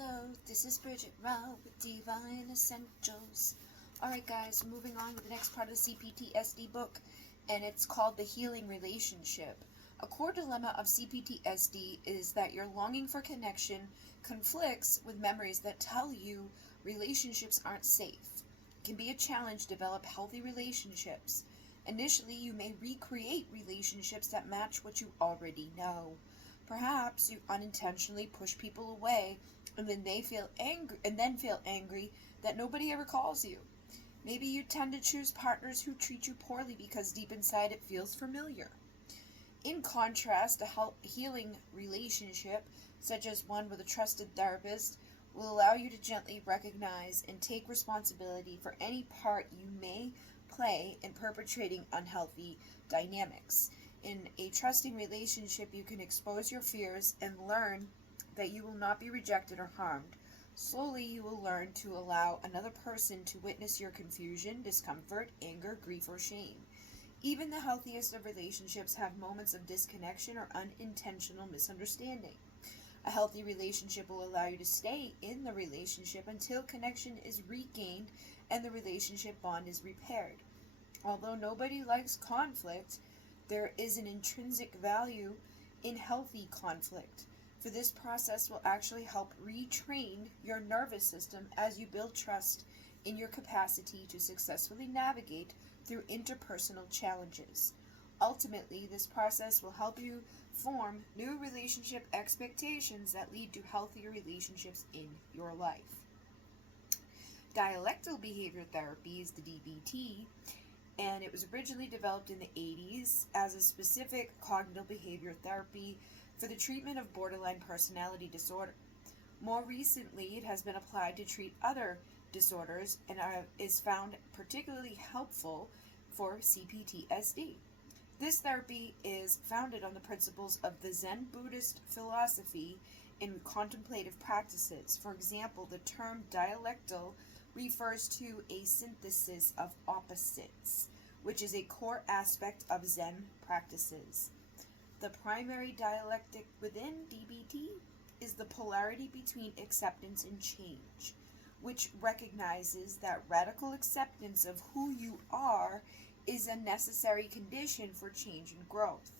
Hello, this is Bridget with Divine Essentials. Alright guys, moving on with the next part of the CPTSD book, and it's called The Healing Relationship. A core dilemma of CPTSD is that your longing for connection conflicts with memories that tell you relationships aren't safe. It can be a challenge to develop healthy relationships. Initially, you may recreate relationships that match what you already know. Perhaps you unintentionally push people away and then feel angry that nobody ever calls you. Maybe you tend to choose partners who treat you poorly because deep inside it feels familiar. In contrast, a healing relationship, such as one with a trusted therapist, will allow you to gently recognize and take responsibility for any part you may play in perpetrating unhealthy dynamics. In a trusting relationship, you can expose your fears and learn that you will not be rejected or harmed. Slowly, you will learn to allow another person to witness your confusion, discomfort, anger, grief, or shame. Even the healthiest of relationships have moments of disconnection or unintentional misunderstanding. A healthy relationship will allow you to stay in the relationship until connection is regained and the relationship bond is repaired. Although nobody likes conflict, there is an intrinsic value in healthy conflict, for this process will actually help retrain your nervous system as you build trust in your capacity to successfully navigate through interpersonal challenges. Ultimately, this process will help you form new relationship expectations that lead to healthier relationships in your life. Dialectical behavior therapy is the DBT, and it was originally developed in the 80s as a specific cognitive behavior therapy for the treatment of borderline personality disorder. More recently, it has been applied to treat other disorders and is found particularly helpful for CPTSD. This therapy is founded on the principles of the Zen Buddhist philosophy in contemplative practices. For example, the term dialectal refers to a synthesis of opposites, which is a core aspect of Zen practices. The primary dialectic within DBT is the polarity between acceptance and change, which recognizes that radical acceptance of who you are is a necessary condition for change and growth.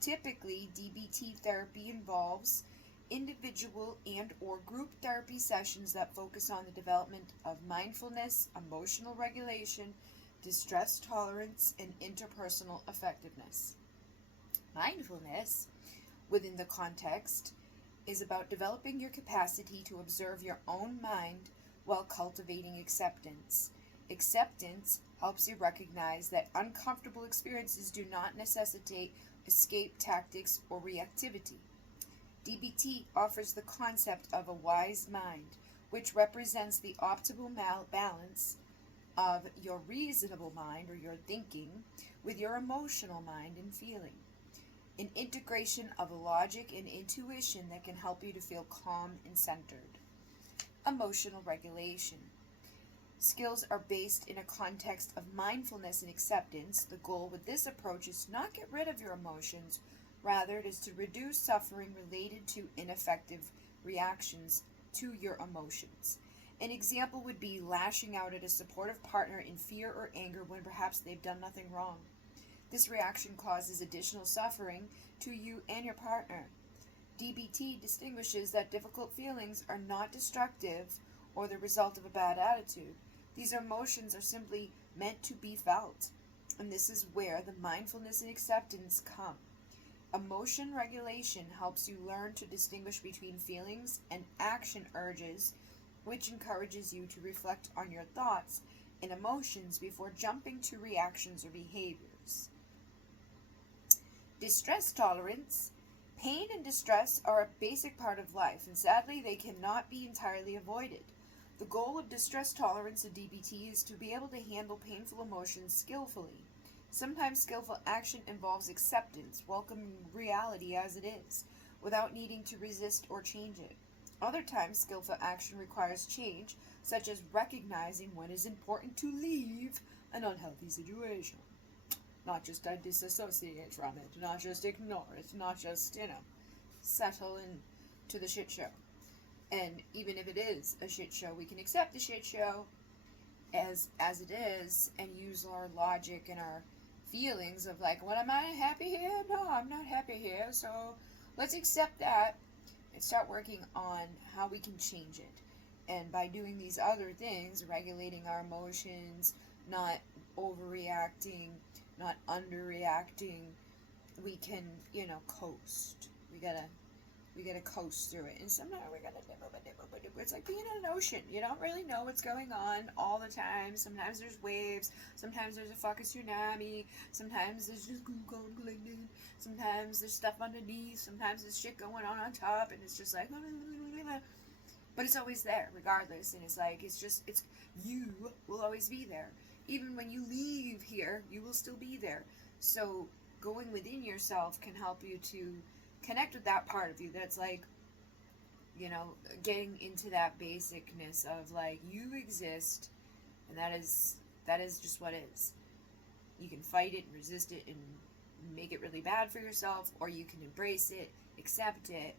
Typically, DBT therapy involves individual and or group therapy sessions that focus on the development of mindfulness, emotional regulation, distress tolerance, and interpersonal effectiveness. Mindfulness, within the context, is about developing your capacity to observe your own mind while cultivating acceptance. Acceptance helps you recognize that uncomfortable experiences do not necessitate escape tactics or reactivity. DBT offers the concept of a wise mind, which represents the optimal balance of your reasonable mind or your thinking with your emotional mind and feeling. An integration of logic and intuition that can help you to feel calm and centered. Emotional regulation. Skills are based in a context of mindfulness and acceptance. The goal with this approach is to not get rid of your emotions. Rather, it is to reduce suffering related to ineffective reactions to your emotions. An example would be lashing out at a supportive partner in fear or anger when perhaps they've done nothing wrong. This reaction causes additional suffering to you and your partner. DBT distinguishes that difficult feelings are not destructive or the result of a bad attitude. These emotions are simply meant to be felt, and this is where the mindfulness and acceptance come. Emotion regulation helps you learn to distinguish between feelings and action urges, which encourages you to reflect on your thoughts and emotions before jumping to reactions or behaviors. Distress tolerance. Pain and distress are a basic part of life, and sadly they cannot be entirely avoided. The goal of distress tolerance in DBT is to be able to handle painful emotions skillfully. Sometimes skillful action involves acceptance, welcoming reality as it is, without needing to resist or change it. Other times, skillful action requires change, such as recognizing when it is important to leave an unhealthy situation. Not just disassociate from it, not just ignore it, not just, settle into the shit show. And even if it is a shit show, we can accept the shit show as it is and use our logic and our feelings of like, what, am I happy here? No, I'm not happy here. So let's accept that and start working on how we can change it. And by doing these other things, regulating our emotions, not overreacting, not underreacting, we can, coast. We gotta coast through it. And sometimes we gotta nibble. It's like being in an ocean. You don't really know what's going on all the time. Sometimes there's waves. Sometimes there's a fucking tsunami. Sometimes there's just gliding. Sometimes there's stuff underneath. Sometimes there's shit going on top. And it's just like, but it's always there regardless. And it's like, you will always be there. Even when you leave here, you will still be there. So going within yourself can help you to connect with that part of you that's like, getting into that basicness of like, you exist, and that is just what is. You can fight it and resist it and make it really bad for yourself, or you can embrace it, accept it,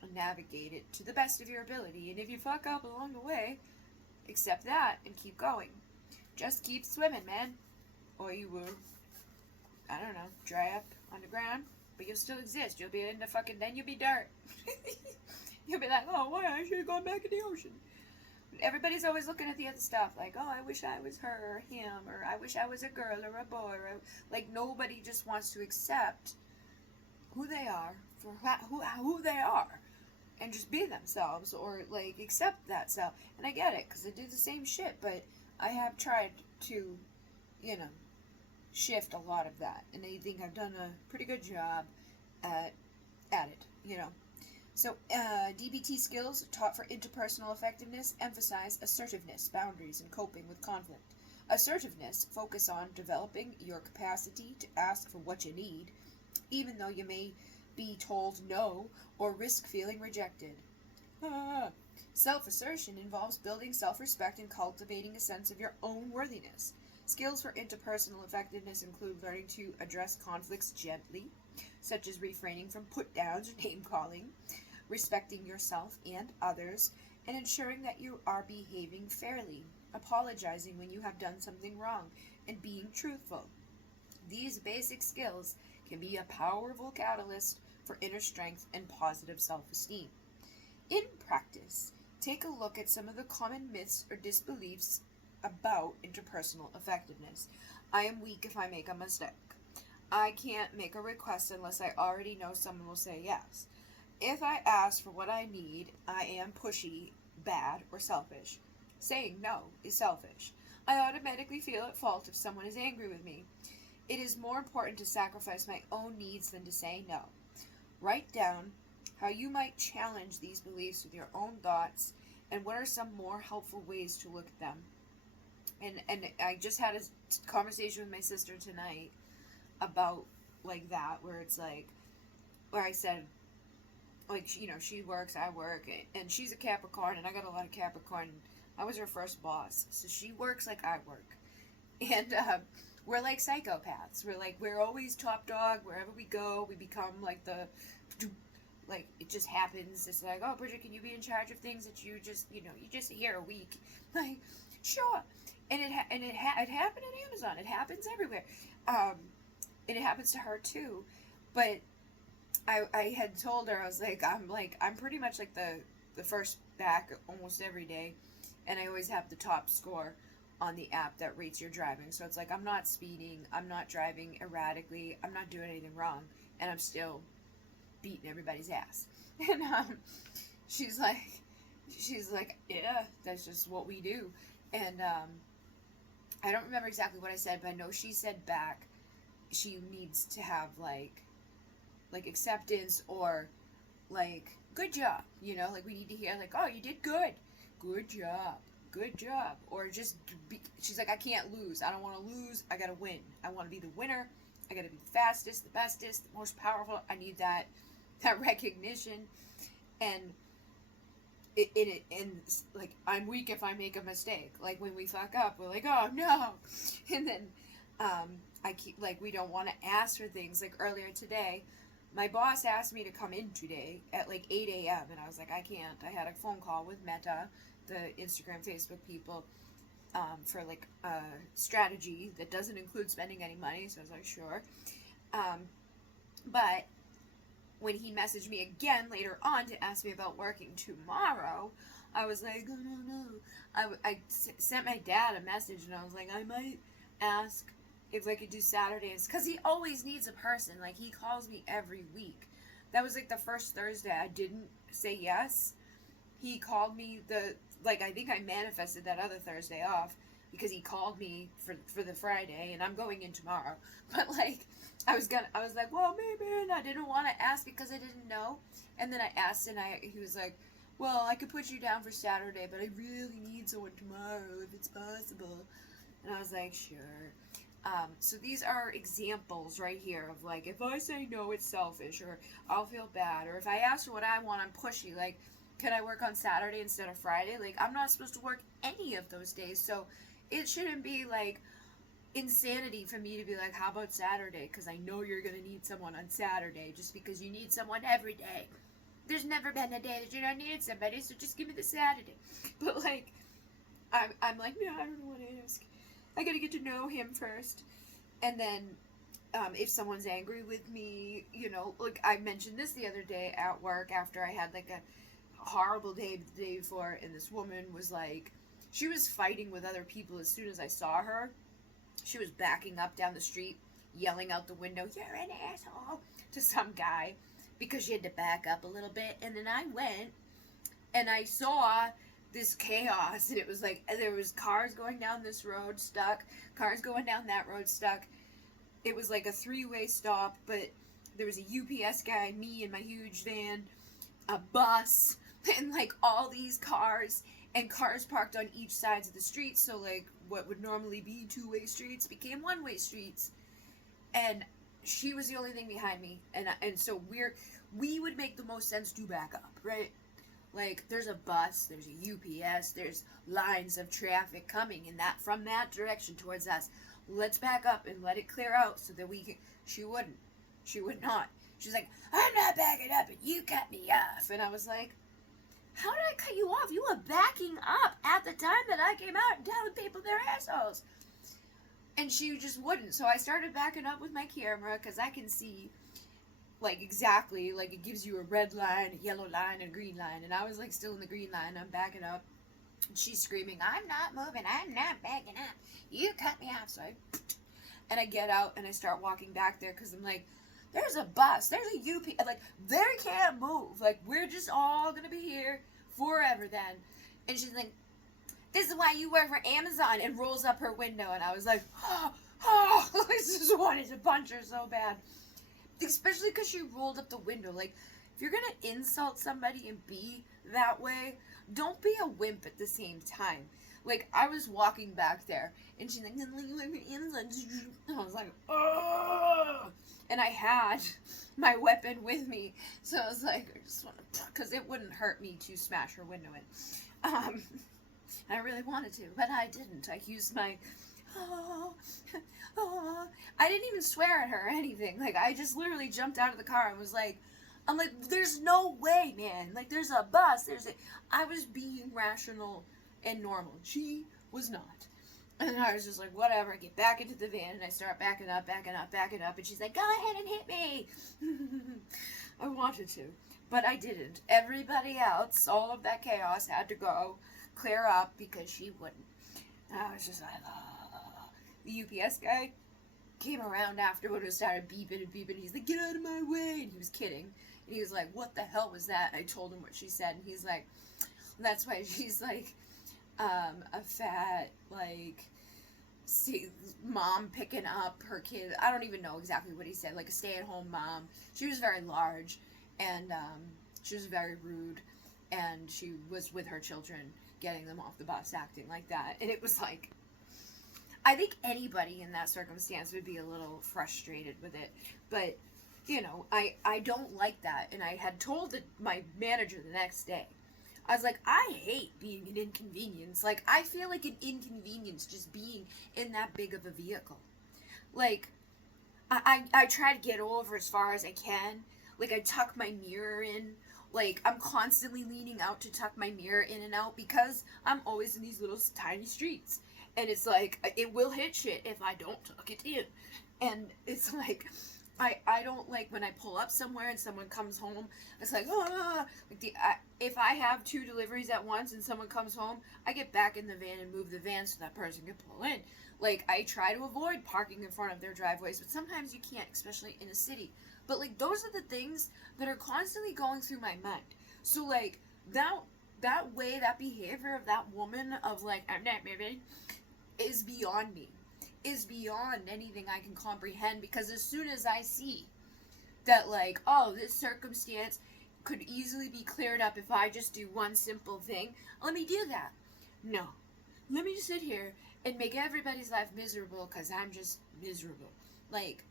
and navigate it to the best of your ability. And if you fuck up along the way, accept that and keep going. Just keep swimming, man, or you will, I don't know, dry up on the ground. But you'll still exist. You'll be in the fucking, then you'll be dirt. You'll be like, oh, why? I should have gone back in the ocean. But everybody's always looking at the other stuff. Like, oh, I wish I was her or him. Or I wish I was a girl or a boy. Or, like, nobody just wants to accept who they are for who they are. And just be themselves. Or, like, accept that self. And I get it. Because I do the same shit. But I have tried to, shift a lot of that, and I think I've done a pretty good job at it, So DBT skills taught for interpersonal effectiveness emphasize assertiveness, boundaries, and coping with conflict. Assertiveness focus on developing your capacity to ask for what you need, even though you may be told no or risk feeling rejected. Self-assertion involves building self-respect and cultivating a sense of your own worthiness. Skills for interpersonal effectiveness include learning to address conflicts gently, such as refraining from put-downs or name-calling, respecting yourself and others, and ensuring that you are behaving fairly, apologizing when you have done something wrong, and being truthful. These basic skills can be a powerful catalyst for inner strength and positive self-esteem. In practice, take a look at some of the common myths or disbeliefs about interpersonal effectiveness. I am weak if I make a mistake. I can't make a request unless I already know someone will say yes. If I ask for what I need, I am pushy, bad, or selfish. Saying no is selfish. I automatically feel at fault if someone is angry with me. It is more important to sacrifice my own needs than to say no. Write down how you might challenge these beliefs with your own thoughts and what are some more helpful ways to look at them. And I just had a conversation with my sister tonight about like that, where it's like, where I said, like, she works, I work, and she's a Capricorn, and I got a lot of Capricorn. I was her first boss, so she works like I work, and we're like psychopaths. We're always top dog wherever we go. We become like it just happens. It's like, oh, Bridget, can you be in charge of things that you just here a week? Like, sure. And it happened at Amazon. It happens everywhere. And it happens to her too. But I had told her, I was like, I'm pretty much like the first back almost every day, and I always have the top score on the app that rates your driving. So it's like, I'm not speeding, I'm not driving erratically, I'm not doing anything wrong, and I'm still beating everybody's ass. And she's like, yeah, that's just what we do. And I don't remember exactly what I said, but I know she said back she needs to have like acceptance, or like, good job, like we need to hear like, oh, you did good job, or just she's like, I can't lose, I don't want to lose, I gotta win, I want to be the winner, I gotta be the fastest, the bestest, the most powerful. I need that recognition. And and like, I'm weak if I make a mistake. Like when we fuck up, we're like, oh no. And then I keep like, we don't want to ask for things. Like earlier today, my boss asked me to come in today at like 8 a.m. and I was like, I can't. I had a phone call with Meta, the Instagram, Facebook people, for like a strategy that doesn't include spending any money. So I was like, sure. But when he messaged me again later on to ask me about working tomorrow, I was like, oh, no. I sent my dad a message and I was like, I might ask if I could do Saturdays, because he always needs a person. Like, he calls me every week. That was like the first Thursday I didn't say yes. He called me I think I manifested that other Thursday off because he called me for the Friday, and I'm going in tomorrow. But like, I was like, well, maybe, and I didn't want to ask because I didn't know. And then I asked, and he was like, well, I could put you down for Saturday, but I really need someone tomorrow if it's possible. And I was like, sure. So these are examples right here of like, if I say no, it's selfish, or I'll feel bad, or if I ask for what I want, I'm pushy. Like, can I work on Saturday instead of Friday? Like, I'm not supposed to work any of those days, so it shouldn't be like insanity for me to be like, how about Saturday? Because I know you're gonna need someone on Saturday, just because you need someone every day. There's never been a day that you don't need somebody, so just give me the Saturday. But like, I'm like, no, I don't want to ask. I gotta get to know him first. And then, if someone's angry with me, like I mentioned this the other day at work after I had like a horrible day the day before, and this woman was like, she was fighting with other people as soon as I saw her. She was backing up down the street, yelling out the window, you're an asshole, to some guy, because she had to back up a little bit. And then I went, and I saw this chaos, and it was like, there was cars going down this road stuck, cars going down that road stuck. It was like a three-way stop, but there was a UPS guy, me and my huge van, a bus, and like all these cars, and cars parked on each sides of the street. So like what would normally be two-way streets became one-way streets, and she was the only thing behind me, and so we would make the most sense to back up, right? Like, there's a bus, there's a UPS, there's lines of traffic coming from that direction towards us. Let's back up and let it clear out so that we can. She would not. She's like, I'm not backing up and you cut me off. And I was like, how did I cut you off? You were backing up at the time that I came out and telling people they're assholes. And she just wouldn't. So I started backing up with my camera, because I can see, like, exactly, like, it gives you a red line, a yellow line, and a green line. And I was, like, still in the green line. I'm backing up. And she's screaming, I'm not moving. I'm not backing up. You cut me off. So I get out, and I start walking back there, because I'm like, there's a bus. There's a UP. Like, they can't move. Like, we're just all going to be here forever then. And she's like, this is why you work for Amazon, and rolls up her window. And I was like, oh, I just wanted to punch her so bad. Especially because she rolled up the window. Like, if you're going to insult somebody and be that way, don't be a wimp at the same time. Like, I was walking back there, and she's like, and I was like, oh. And I had my weapon with me, so I was like, I just want to, because it wouldn't hurt me to smash her window in. I really wanted to, but I didn't. I used my, I didn't even swear at her or anything. Like, I just literally jumped out of the car and was like, I'm like, there's no way, man. Like, there's a bus. I was being rational and normal. She was not. And I was just like, whatever. I get back into the van, and I start backing up. And she's like, go ahead and hit me. I wanted to, but I didn't. Everybody else, all of that chaos had to go clear up because she wouldn't. And I was just like, oh. The UPS guy came around afterward and started beeping and beeping. He's like, get out of my way. And he was kidding. And he was like, what the hell was that? And I told him what she said. And he's like, that's why she's like, a fat, like, mom picking up her kid. I don't even know exactly what he said. Like a stay-at-home mom. She was very large, and she was very rude, and she was with her children, getting them off the bus, acting like that. And it was like, I think anybody in that circumstance would be a little frustrated with it. But, I don't like that. And I had told my manager the next day. I was like, I hate being an inconvenience. Like, I feel like an inconvenience just being in that big of a vehicle. Like, I try to get over as far as I can. Like, I tuck my mirror in. Like, I'm constantly leaning out to tuck my mirror in and out because I'm always in these little tiny streets. And it's like, it will hit shit if I don't tuck it in. And it's like, I don't like when I pull up somewhere and someone comes home. It's like, like if I have 2 deliveries at once and someone comes home, I get back in the van and move the van so that person can pull in. Like, I try to avoid parking in front of their driveways, but sometimes you can't, especially in a city. But like, those are the things that are constantly going through my mind. So like, that way, that behavior of that woman of like, I'm not moving, is beyond me. Is beyond anything I can comprehend, because as soon as I see that like, oh, this circumstance could easily be cleared up if I just do one simple thing, let me do that. No. Let me just sit here and make everybody's life miserable because I'm just miserable. Like,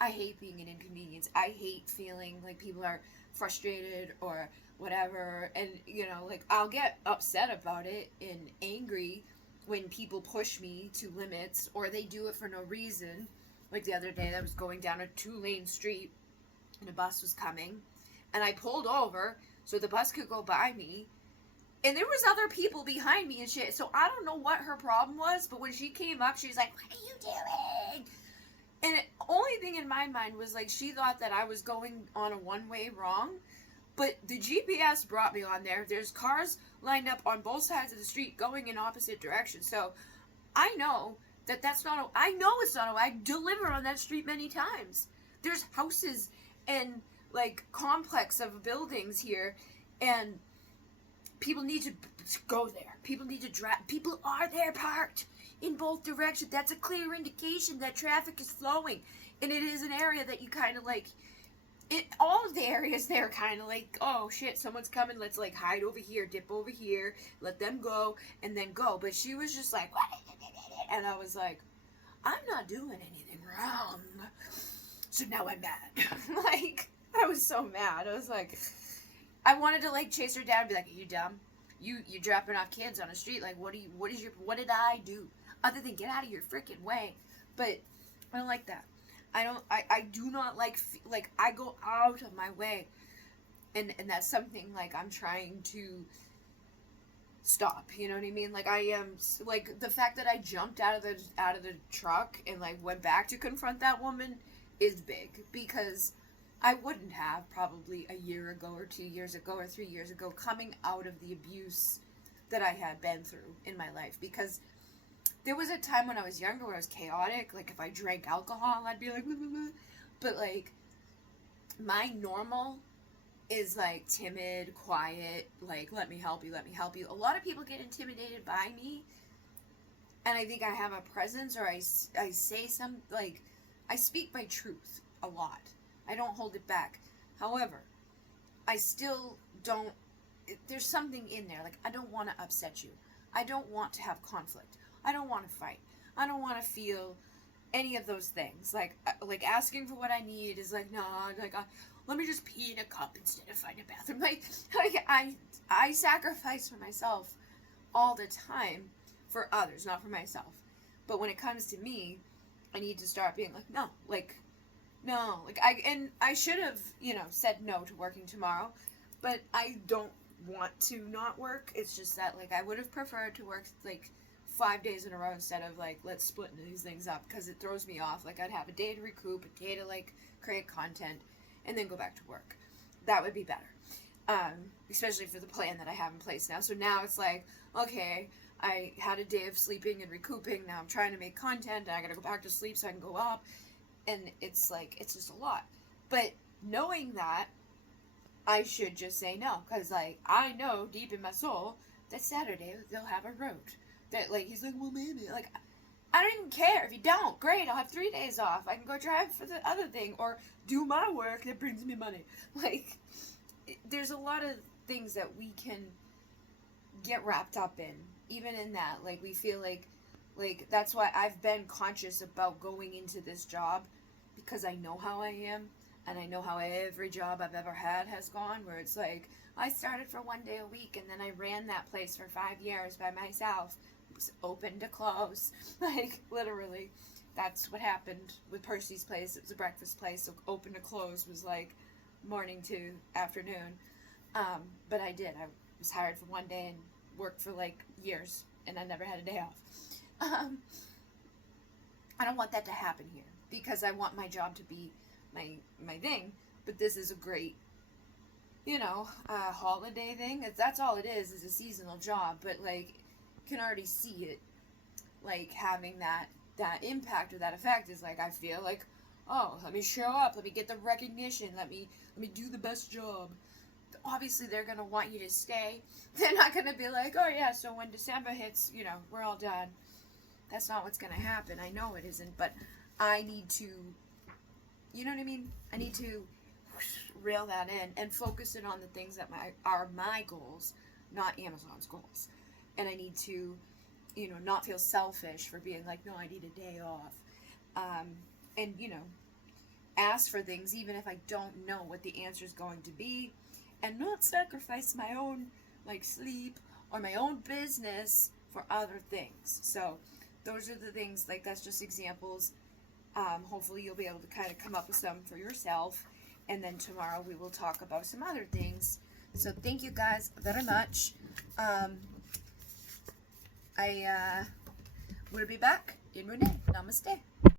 I hate being an inconvenience. I hate feeling like people are frustrated or whatever. And, you know, like, I'll get upset about it and angry when people push me to limits or they do it for no reason. Like the other day, I was going down a 2-lane street and a bus was coming. And I pulled over so the bus could go by me. And there was other people behind me and shit. So I don't know what her problem was. But when she came up, she was like, what are you doing? And the only thing in my mind was like, she thought that I was going on a one-way wrong. But the GPS brought me on there. There's cars lined up on both sides of the street going in opposite directions. So I know that that's not I know it's not I deliver on that street many times. There's houses and like complex of buildings here. And people need to go there. People need to drive. People are there parked in both directions. That's a clear indication that traffic is flowing. And it is an area that you kind of like, all of the areas there kind of like, oh shit, someone's coming, let's like hide over here, dip over here, let them go, and then go. But she was just like, what? And I was like, I'm not doing anything wrong. So now I'm mad. Like, I was so mad. I was like, I wanted to like chase her down and be like, are you dumb? You dropping off kids on the street? Like, what did I do? Other than get out of your freaking way. But I don't like that. I do not like I go out of my way. And that's something like I'm trying to stop, you know what I mean? Like I am, like the fact that I jumped out of the truck and like went back to confront that woman is big, because I wouldn't have probably a year ago or 2 years ago or 3 years ago, coming out of the abuse that I had been through in my life. Because there was a time when I was younger where I was chaotic. Like, if I drank alcohol, I'd be like, blah, blah, blah. But, like, my normal is, like, timid, quiet, like, let me help you, let me help you. A lot of people get intimidated by me, and I think I have a presence, or I say some, like, I speak my truth a lot. I don't hold it back. However, I still don't, there's something in there. Like, I don't want to upset you. I don't want to have conflict. I don't want to fight. I don't want to feel any of those things. Like asking for what I need is like, no, like, let me just pee in a cup instead of find a bathroom. Like I sacrifice for myself all the time for others, not for myself. But when it comes to me, I need to start being like, no, I should have, said no to working tomorrow, but I don't want to not work. It's just that, like, I would have preferred to work, like, 5 days in a row instead of, like, let's split these things up, because it throws me off. Like, I'd have a day to recoup, a day to, like, create content, and then go back to work. That would be better. Especially for the plan that I have in place now. So now it's like, okay, I had a day of sleeping and recouping, now I'm trying to make content, and I gotta go back to sleep so I can go up, and it's like, it's just a lot. But knowing that, I should just say no, because, like, I know deep in my soul that Saturday they'll have a road. That, like, he's like, well, maybe, like, I don't even care if you don't. Great, I'll have 3 days off. I can go drive for the other thing, or do my work that brings me money. Like, there's a lot of things that we can get wrapped up in, even in that. Like, we feel like that's why I've been conscious about going into this job, because I know how I am, and I know how every job I've ever had has gone, where it's like, I started for 1 day a week, and then I ran that place for 5 years by myself. It was open to close. Like, literally, that's what happened with Percy's place. It was a breakfast place, so open to close was like, morning to afternoon. But I did. I was hired for one day and worked for like years, and I never had a day off. I don't want that to happen here because I want my job to be my thing. But this is a great, holiday thing. That's all it is a seasonal job. But like, you can already see it, like having that impact or that effect is like I feel like, oh, let me show up, let me get the recognition, let me do the best job. Obviously, they're gonna want you to stay. They're not gonna be like, oh yeah, so when December hits, we're all done. That's not what's gonna happen. I know it isn't, but I need to, you know what I mean? I need to reel that in and focus it on the things that are my goals, not Amazon's goals. And I need to, not feel selfish for being like, no, I need a day off. And, ask for things even if I don't know what the answer is going to be, and not sacrifice my own, like, sleep or my own business for other things. So those are the things, like, that's just examples. Hopefully you'll be able to kind of come up with some for yourself. And then tomorrow we will talk about some other things. So thank you guys very much. I will be back in Renee. Namaste.